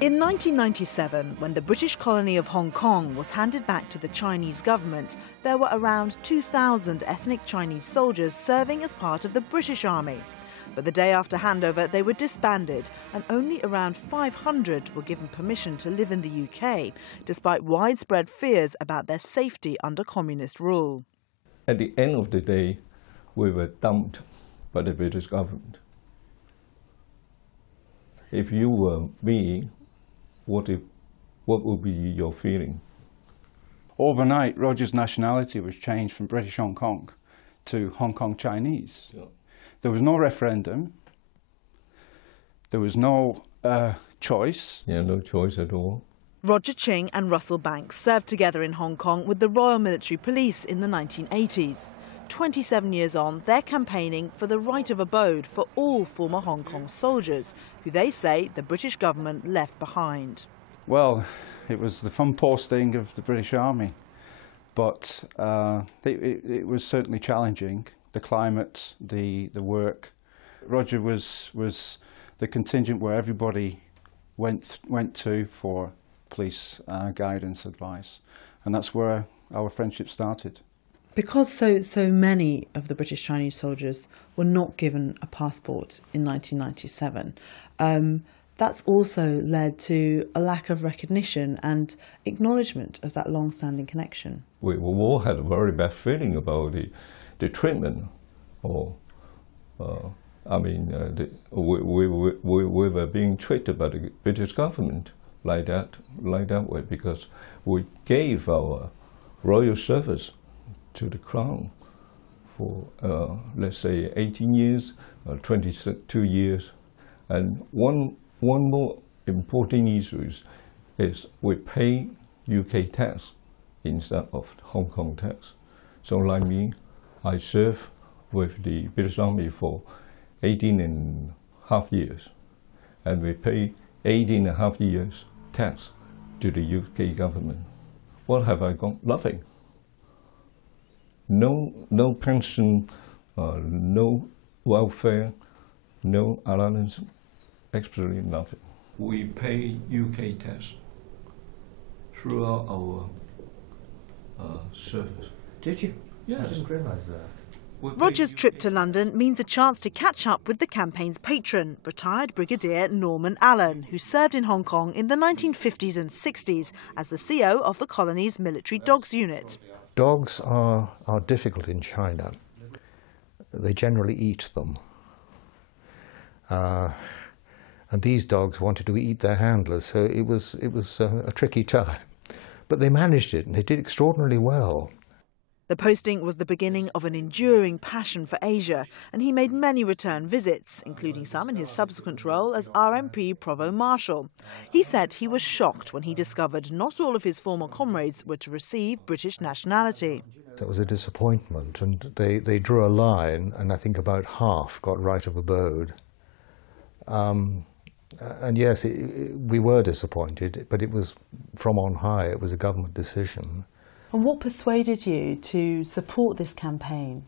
In 1997, when the British colony of Hong Kong was handed back to the Chinese government, there were around 2,000 ethnic Chinese soldiers serving as part of the British Army. But the day after handover, they were disbanded, and only around 500 were given permission to live in the UK, despite widespread fears about their safety under communist rule. At the end of the day, we were dumped by the British government. If you were me, what would be your feeling? Overnight, Roger's nationality was changed from British Hong Kong to Hong Kong Chinese. Yeah. There was no referendum. There was no choice. Yeah, no choice at all. Roger Ching and Russell Banks served together in Hong Kong with the Royal Military Police in the 1980s. 27 years on, they're campaigning for the right of abode for all former Hong Kong soldiers, who they say the British government left behind. Well, it was the fun posting of the British Army, but it was certainly challenging. The climate, the work. Roger was the contingent where everybody went to for police guidance, advice, and that's where our friendship started. Because so many of the British Chinese soldiers were not given a passport in 1997, that's also led to a lack of recognition and acknowledgement of that long-standing connection. We all had a very bad feeling about the treatment, or we were being treated by the British government like that way, because we gave our royal service to the Crown for, let's say, 18 years, 22 years. And one more important issue is we pay UK tax instead of Hong Kong tax. So like me, I served with the British Army for 18.5 years. And we pay 18.5 years tax to the UK government. What have I got? Nothing. No pension, no welfare, no allowance, absolutely nothing. We pay UK tax throughout our service. Did you? Yes. I didn't realise that. Roger's trip to London means a chance to catch up with the campaign's patron, retired Brigadier Norman Allen, who served in Hong Kong in the 1950s and 60s as the CO of the colony's military dogs unit. Dogs are difficult in China. They generally eat them. And these dogs wanted to eat their handlers, so it was a tricky time. But they managed it, and they did extraordinarily well. The posting was the beginning of an enduring passion for Asia, and he made many return visits, including some in his subsequent role as RMP Provost Marshal. He said he was shocked when he discovered not all of his former comrades were to receive British nationality. That was a disappointment, and they drew a line, and I think about half got right of abode. And yes, we were disappointed, but it was from on high. It was a government decision. And what persuaded you to support this campaign?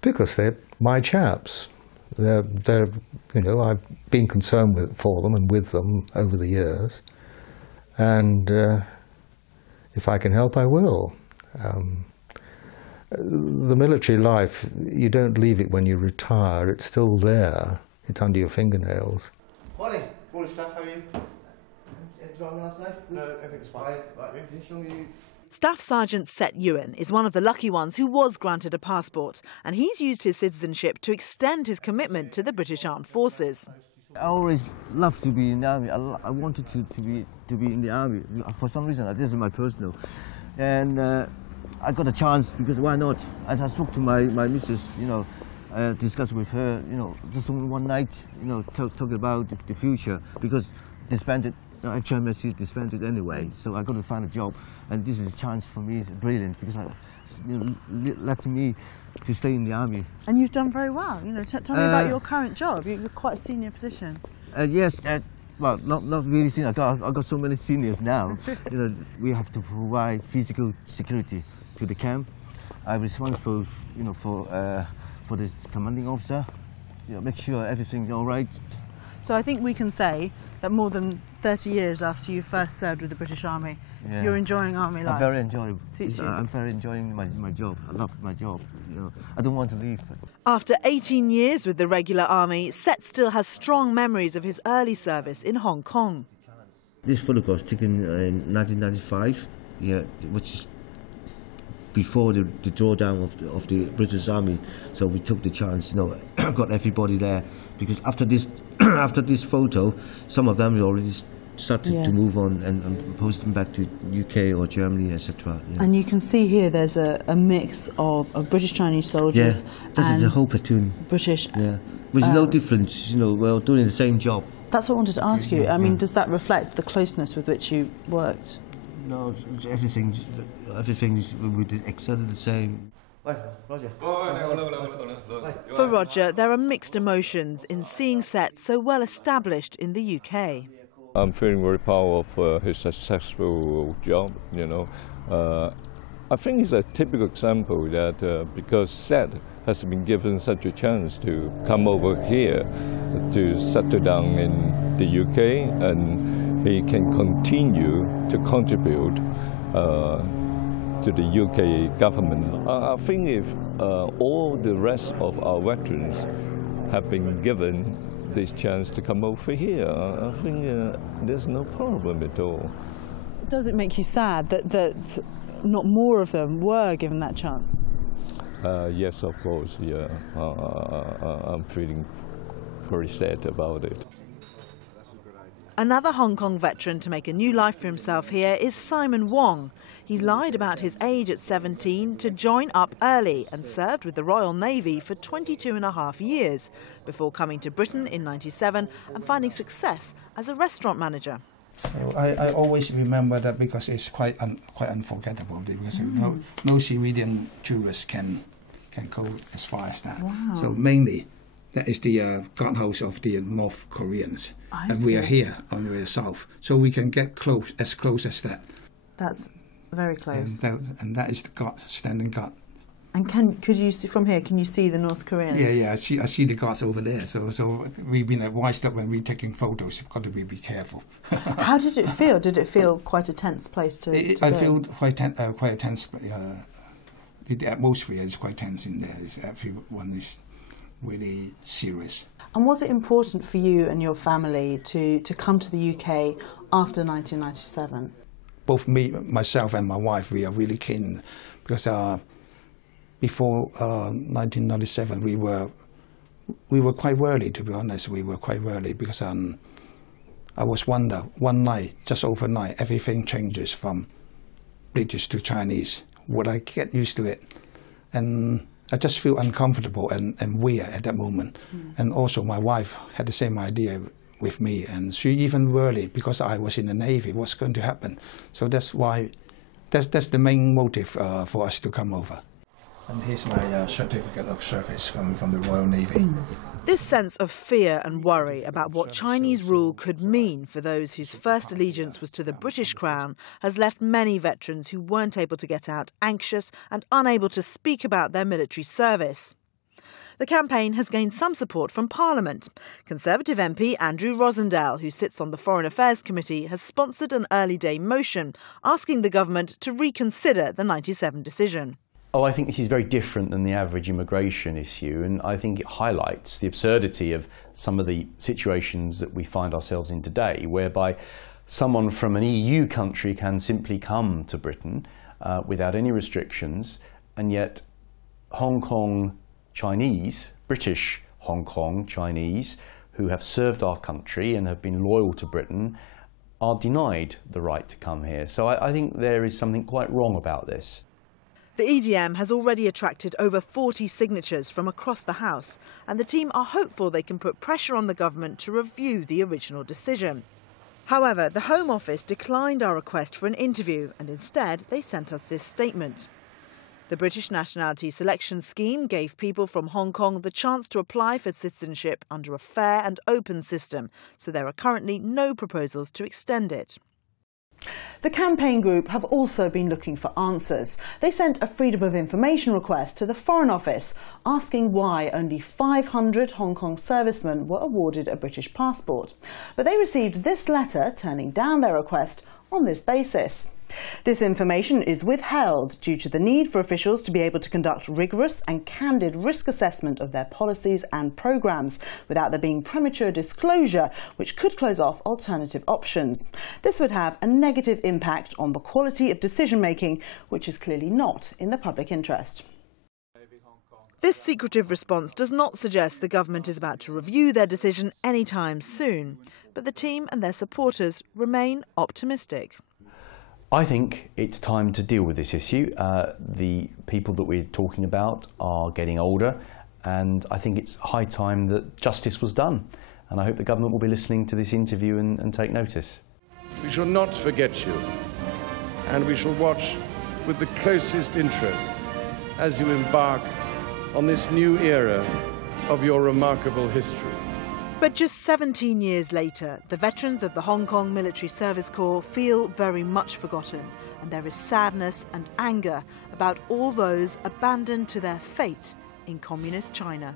Because they're my chaps. They're you know, I've been concerned for them and with them over the years, and if I can help, I will. The military life, you don't leave it when you retire. It's still there. It's under your fingernails. Morning, staff. How are you? Last night? No, everything's fine. Staff Sergeant Set Ewan is one of the lucky ones who was granted a passport, and he's used his citizenship to extend his commitment to the British Armed Forces. I always loved to be in the army. I wanted to be in the army. For some reason, this is my personal. And I got a chance, because why not? And I spoke to my missus, you know, discussed with her, you know, just one night, you know, talking about the future, because disbanded. HKMSC is disbanded anyway, so I got to find a job, and this is a chance for me, brilliant, because letting me to stay in the army. And you've done very well. You know, tell me about your current job. You're quite a senior position. Yes, well, not really senior. I got so many seniors now. You know, we have to provide physical security to the camp. I'm responsible, you know, for the commanding officer. You know, make sure everything's all right. So I think we can say that more than 30 years after you first served with the British Army, Yeah. you're enjoying Army life. I'm very enjoyable. Suits you. I'm very enjoying my job. I love my job. You know, I don't want to leave. After 18 years with the regular army, Set still has strong memories of his early service in Hong Kong. This photograph was taken in 1995, yeah, which is before the drawdown of the British Army. So we took the chance, you know, got everybody there, because after this after this photo, some of them already started to move on and post them back to UK or Germany, etc. Yeah. And you can see here there's a mix of British Chinese soldiers. Yeah, this is the whole platoon. British. Yeah, with no difference, you know, we're all doing the same job. That's what I wanted to ask you. I mean, does that reflect the closeness with which you worked? No, everything is exactly the same. Roger. For Roger, there are mixed emotions in seeing Set so well established in the UK. I'm feeling very proud of his successful job, you know. I think it's a typical example that because Set has been given such a chance to come over here to settle down in the UK, and he can continue to contribute to the UK government. I think if all the rest of our veterans have been given this chance to come over here, I think there's no problem at all. Does it make you sad that not more of them were given that chance? Yes, of course, yeah. I'm feeling very sad about it. Another Hong Kong veteran to make a new life for himself here is Simon Wong. He lied about his age at 17 to join up early and served with the Royal Navy for 22.5 years before coming to Britain in '97 and finding success as a restaurant manager. So I always remember that because it's quite unforgettable, because no civilian tourists can go as far as that. Wow. So mainly that is the guardhouse of the North Koreans. And we are here on the south, so we can get as close as that. That's very close. And that is the guard, standing guard. And could you see from here? Can you see the North Koreans? Yeah. I see the guards over there. So we've been advised that when we're taking photos, we've got to be careful. How did it feel? Did it feel quite a tense place to I go? feel quite tense. The atmosphere is quite tense in there. Everyone is really serious. And was it important for you and your family to come to the UK after 1997? Both myself and my wife, we are really keen, because before 1997 we were quite worried, to be honest. We were quite worried because I was wonder one night, just overnight, everything changes from British to Chinese. Would I get used to it? And I just feel uncomfortable and weird at that moment. And also my wife had the same idea with me, and she even worried because I was in the Navy, what's going to happen. So that's why, that's the main motive for us to come over. And here's my certificate of service from the Royal Navy. This sense of fear and worry about what Chinese rule could mean for those whose first allegiance was to the British Crown has left many veterans who weren't able to get out anxious and unable to speak about their military service. The campaign has gained some support from Parliament. Conservative MP Andrew Rosendale, who sits on the Foreign Affairs Committee, has sponsored an early day motion asking the government to reconsider the '97 decision. Oh, I think this is very different than the average immigration issue, and I think it highlights the absurdity of some of the situations that we find ourselves in today, whereby someone from an EU country can simply come to Britain without any restrictions, and yet Hong Kong Chinese, British Hong Kong Chinese, who have served our country and have been loyal to Britain, are denied the right to come here. So I think there is something quite wrong about this. The EDM has already attracted over 40 signatures from across the House, and the team are hopeful they can put pressure on the government to review the original decision. However, the Home Office declined our request for an interview, and instead they sent us this statement. The British Nationality Selection Scheme gave people from Hong Kong the chance to apply for citizenship under a fair and open system, so there are currently no proposals to extend it. The campaign group have also been looking for answers. They sent a Freedom of Information request to the Foreign Office asking why only 500 Hong Kong servicemen were awarded a British passport. But they received this letter turning down their request on this basis. This information is withheld due to the need for officials to be able to conduct rigorous and candid risk assessment of their policies and programmes without there being premature disclosure which could close off alternative options. This would have a negative impact on the quality of decision making, which is clearly not in the public interest. This secretive response does not suggest the government is about to review their decision anytime soon, but the team and their supporters remain optimistic. I think it's time to deal with this issue. The people that we're talking about are getting older, and I think it's high time that justice was done. And I hope the government will be listening to this interview and take notice. We shall not forget you, and we shall watch with the closest interest as you embark on this new era of your remarkable history. But just 17 years later, the veterans of the Hong Kong Military Service Corps feel very much forgotten, and there is sadness and anger about all those abandoned to their fate in communist China.